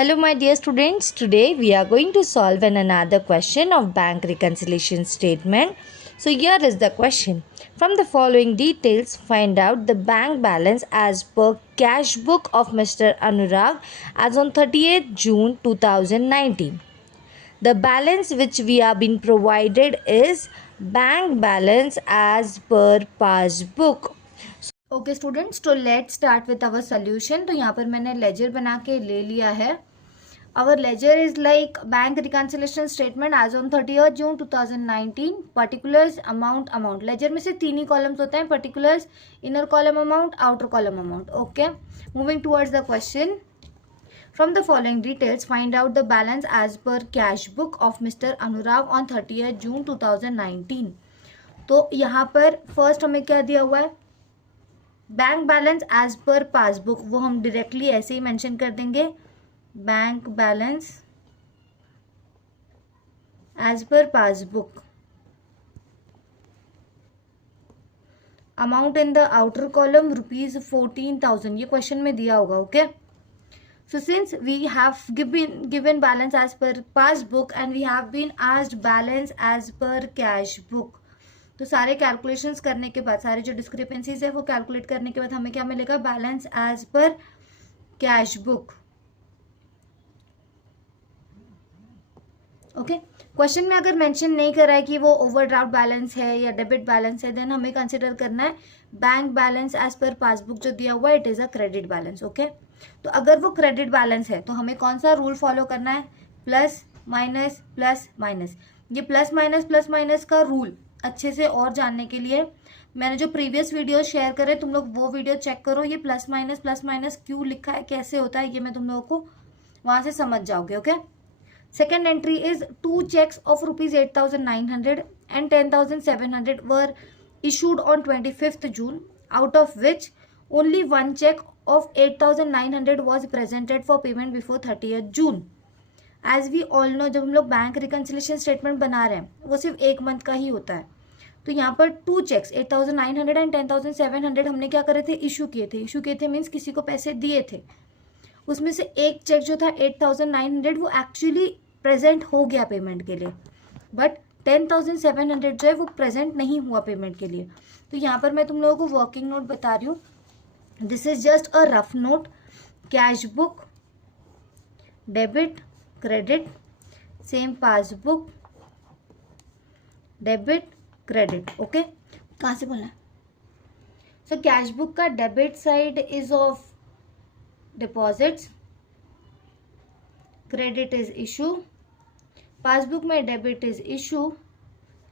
Hello my dear students, today we are going to solve another question of bank reconciliation statement. So here is the question. From the following details, find out the bank balance as per cash book of Mr. Anurag as on 30th June 2019. The balance which we have been provided is bank balance as per passbook. Okay students, तो let start with our solution. तो यहाँ पर मैंने laser बना के ले लिया है। Our ledger is like bank reconciliation statement as on 30th June 2019। Particulars, amount. Ledger में से तीन ही कॉलम्स होते हैं, particulars, inner column amount, outer column amount. Okay, moving towards the question. From the following details, find out the balance as per cash book of Mr. Anurag on 30th June 2019। तो यहाँ पर first हमें क्या दिया हुआ है, bank balance as per passbook, वो हम डायरेक्टली ऐसे ही मेंशन कर देंगे, bank balance as per passbook. Amount in the outer column ₹14,000, ये क्वेश्चन में दिया होगा। Okay, so since we have given balance as per passbook and we have been asked balance as per cash book, तो सारे calculations करने के बाद, सारे जो डिस्क्रिपेंसीज है वो कैलकुलेट करने के बाद हमें क्या मिलेगा, balance as per cash book. Okay, question में अगर मेंशन नहीं करा है कि वो ओवरड्राफ्ट बैलेंस है या डेबिट बैलेंस है, देन हमें कंसिडर करना है bank balance as per passbook जो दिया हुआ है, it is a credit balance. Okay, तो अगर वो क्रेडिट बैलेंस है तो हमें कौन सा रूल फॉलो करना है, प्लस माइनस प्लस माइनस। ये प्लस माइनस का रूल अच्छे से और जानने के लिए मैंने जो प्रीवियस वीडियो शेयर करे, तुम लोग वो वीडियो चेक करो। ये प्लस माइनस क्यों लिखा है, कैसे होता है, ये मैं तुम लोगों को वहां से समझ जाओगे। Okay, second entry is 2 checks of ₹8,900 and ₹10,700 were issued on 25th June, out of which only one check of 8,900 was presented for payment before 30th June. As we all know, जब हम लोग बैंक रिकंसिलेशन स्टेटमेंट बना रहे हैं वो सिर्फ एक month का ही होता है। तो यहाँ पर 2 checks 8,900 एंड 10,700 हमने क्या करे थे, इशू किए थे मीन्स किसी को पैसे दिए थे। उसमें से एक चेक जो था 8,900 वो एक्चुअली प्रेजेंट हो गया पेमेंट के लिए, बट 10,700 जो है वो प्रेजेंट नहीं हुआ पेमेंट के लिए। तो यहाँ पर मैं तुम लोगों को वर्किंग नोट बता रही हूँ, this is just a rough note. Cash book, debit, credit, same passbook, debit, credit. Okay, कहाँ से बोलना है? सो कैश बुक का debit side is of deposits, credit is issue, passbook में debit is issue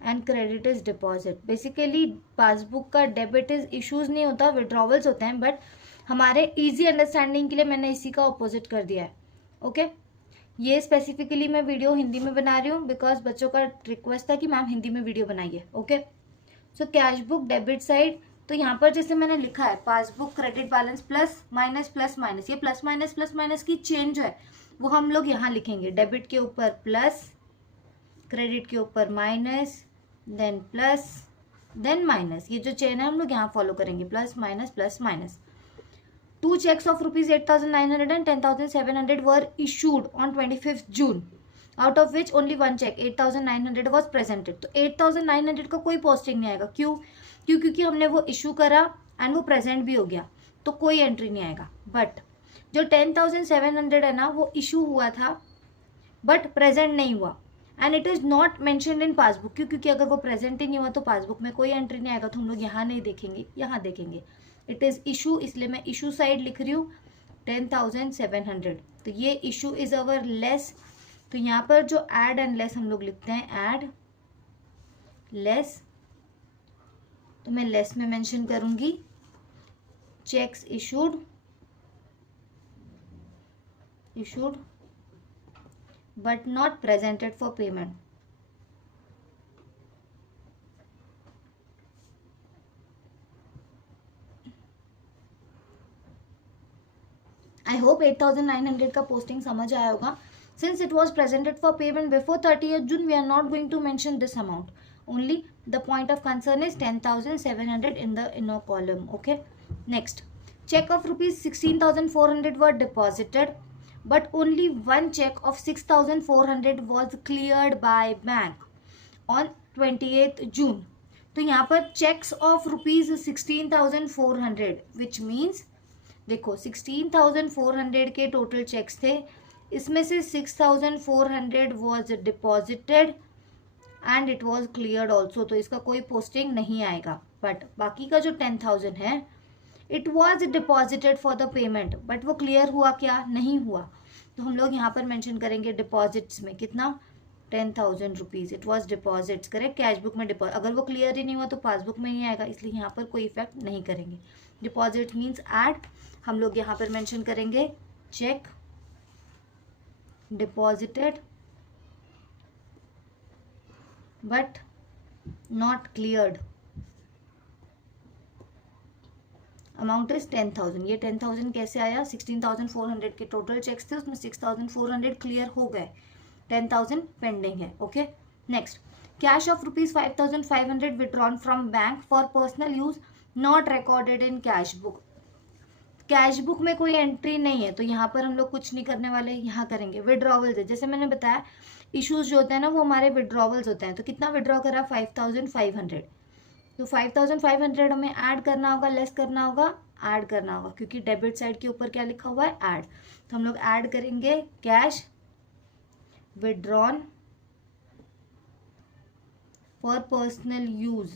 and credit is deposit. Basically passbook का debit is issues नहीं होता, withdrawals होते हैं, बट हमारे इजी अंडरस्टैंडिंग के लिए मैंने इसी का ऑपोजिट कर दिया है। ओके, ये स्पेसिफिकली मैं वीडियो हिंदी में बना रही हूँ बिकॉज बच्चों का रिक्वेस्ट था कि मैम हिंदी में वीडियो बनाइए। ओके, सो कैश बुक डेबिट साइड, तो यहाँ पर जैसे मैंने लिखा है passbook credit balance plus minus, ये प्लस माइनस की चेंज जो है वो हम लोग यहाँ लिखेंगे, डेबिट के ऊपर प्लस, क्रेडिट के ऊपर minus, then plus, then minus. ये जो चेन है हम लोग यहाँ फॉलो करेंगे, plus minus. 2 checks of ₹8,900 and 10,700 were issued on 25th June, out of which only one check 8,900 was presented। तो 8,900 का कोई पोस्टिंग नहीं आएगा, क्योंकि हमने वो इशू करा एंड वो प्रेजेंट भी हो गया, तो कोई एंट्री नहीं आएगा। बट जो 10,700 है ना, वो इशू हुआ था बट प्रेजेंट नहीं हुआ and it is not mentioned in passbook, क्योंकि अगर वो प्रेजेंट ही नहीं हुआ तो पासबुक में कोई एंट्री नहीं आएगा, तो हम लोग यहाँ नहीं देखेंगे, यहाँ देखेंगे। इट इज इशू, इसलिए मैं इशू साइड लिख रही हूँ 10,700। तो ये इशू इज अवर लेस, तो यहाँ पर जो एड एंड लेस हम लोग लिखते हैं, एड लेस, तो मैं लेस में मेंशन करूंगी cheques issued but not presented for payment। I hope 8,900 का पोस्टिंग समझ आया होगा। Since it was presented for payment before 30th June, we are not going to mention this amount. Only the point of concern is 10,700 in the inner column. Okay. Next, check of ₹16,400 were deposited but only one check of 6,400 was cleared by bank on 28th June. तो यहाँ पर checks of rupees 16,400 which means देखो 16,400 के total checks थे, इसमें से 6,400 was deposited and it was cleared also, तो इसका कोई पोस्टिंग नहीं आएगा. बट बाकी का जो 10,000 है it was deposited for the payment, but वो क्लियर हुआ क्या? नहीं हुआ. तो हम लोग यहाँ पर मेंशन करेंगे डिपॉजिट्स में कितना 10,000 rupees it was deposits. Correct. Cash book में डिपॉजिट, अगर वो क्लियर ही नहीं हुआ तो पासबुक में ही आएगा, इसलिए यहाँ पर कोई इफेक्ट नहीं करेंगे. Deposit means add. हम लोग यहाँ पर मेंशन करेंगे check deposited but not cleared. Amount is 10,000. ये 10,000 कैसे आया? 16,400 के टोटल चेक्स थे, उसमें 6,400 क्लियर हो गए, 10,000 पेंडिंग है. Okay. Next, cash of rupees 5,500 withdrawn from bank for personal use not recorded in cash book. Cash book में कोई एंट्री नहीं है, तो यहाँ पर हम लोग कुछ नहीं करने वाले. यहाँ करेंगे विड्रॉवल्स है. जैसे मैंने बताया इश्यूज जो होते हैं ना वो हमारे विड्रॉवल्स होते हैं. तो कितना विड्रॉ करा? 5,500. तो 5,500 हमें ऐड करना होगा, लेस करना होगा, ऐड करना होगा, क्योंकि डेबिट साइड के ऊपर क्या लिखा हुआ है? ऐड. तो हम लोग ऐड करेंगे cash withdrawn for personal use.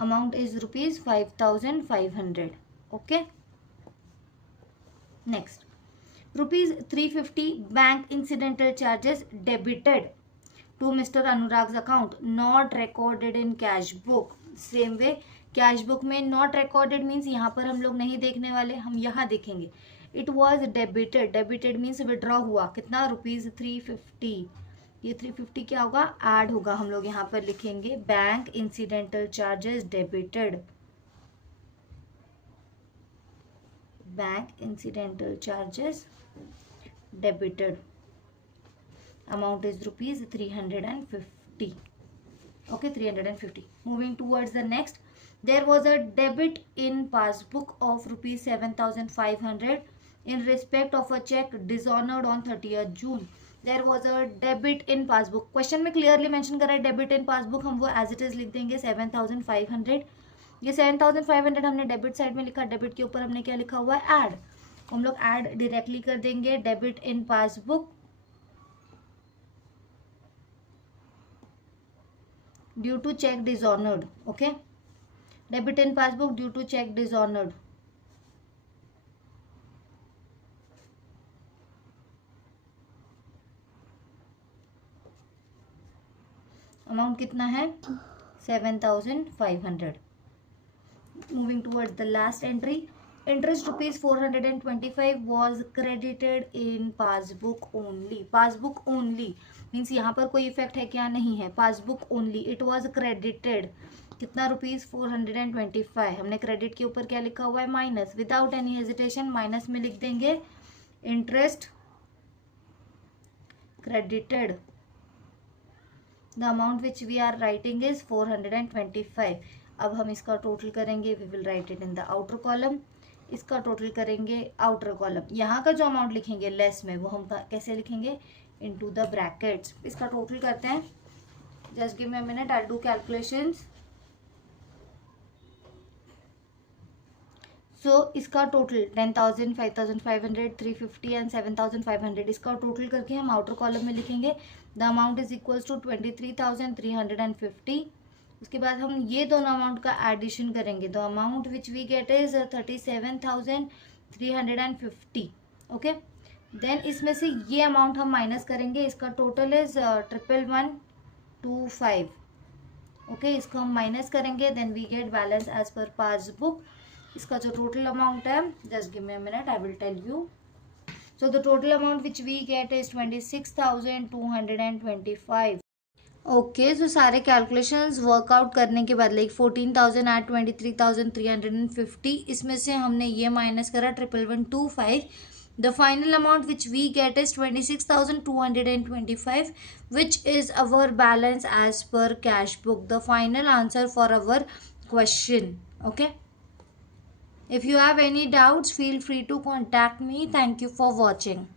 Amount is rupees 5,500. Okay. Next, rupees 350 bank incidental charges debited to Mr. Anurag's account not recorded in cash book. Same way cash book में नॉट रिकॉर्डेड मीन्स यहाँ पर हम लोग नहीं देखने वाले, हम यहाँ देखेंगे. It was debited. Debited means withdraw हुआ. कितना? रुपीज 350. ये 350 क्या होगा? ऐड होगा. हम लोग यहाँ पर लिखेंगे bank incidental charges debited. Bank incidental charges debited. Amount is rupees 350. Okay, 350. Moving towards the next, there was a debit in passbook of rupees 7,500 in respect of a check dishonored on 30th June. There was a debit in passbook. Question में clearly mention करा है debit in passbook, हम वो as it is लिख देंगे 7,500. ये 7,500 हमने debit side में लिखा, डेबिट के ऊपर हमने क्या लिखा हुआ है? ऐड. हम लोग ऐड डायरेक्टली कर देंगे debit in passbook due to check dishonored. Okay, debit in passbook due to check dishonored. Amount कितना है? 7,500. Moving towards the last entry, interest rupees 425 was credited in passbook only. passbook only means यहाँ पर कोई effect है क्या? नहीं है. Passbook only. It was credited. कितना? रुपीज 425. हमने क्रेडिट के ऊपर क्या लिखा हुआ है? Minus. Without any hesitation minus में लिख देंगे interest credited. The amount which we are writing is 425. अब हम इसका टोटल करेंगे. We will write it in the outer column. इसका टोटल करेंगे आउटर कॉलम. यहाँ का जो अमाउंट लिखेंगे लेस में वो हम कैसे लिखेंगे? into the brackets. इसका टोटल करते हैं. Just give me a minute, I do calculations. So इसका टोटल 10,000, 5,500, 350 एंड 7,500. इसका टोटल करके हम आउटर कॉलम में लिखेंगे the amount is equals to 23,350. उसके बाद हम ये दोनों अमाउंट का एडिशन करेंगे. The amount which we get is 37,350. Okay. Then इसमें से ये अमाउंट हम माइनस करेंगे. इसका टोटल इज 11,125. ओके, इसको हम माइनस करेंगे. Then we get balance as per passbook. इसका जो टोटल अमाउंट है, just give me a minute, I will tell you. So the total amount which we get is 26,225. Okay, so सारे calculations workout करने के बाद like 14,000 eight 23,350. इसमें से हमने ये माइनस करा 11,125. The final amount which we get is 26,225, which is our balance as per cash book. The final answer for our question. Okay. If you have any doubts, feel free to contact me. Thank you for watching.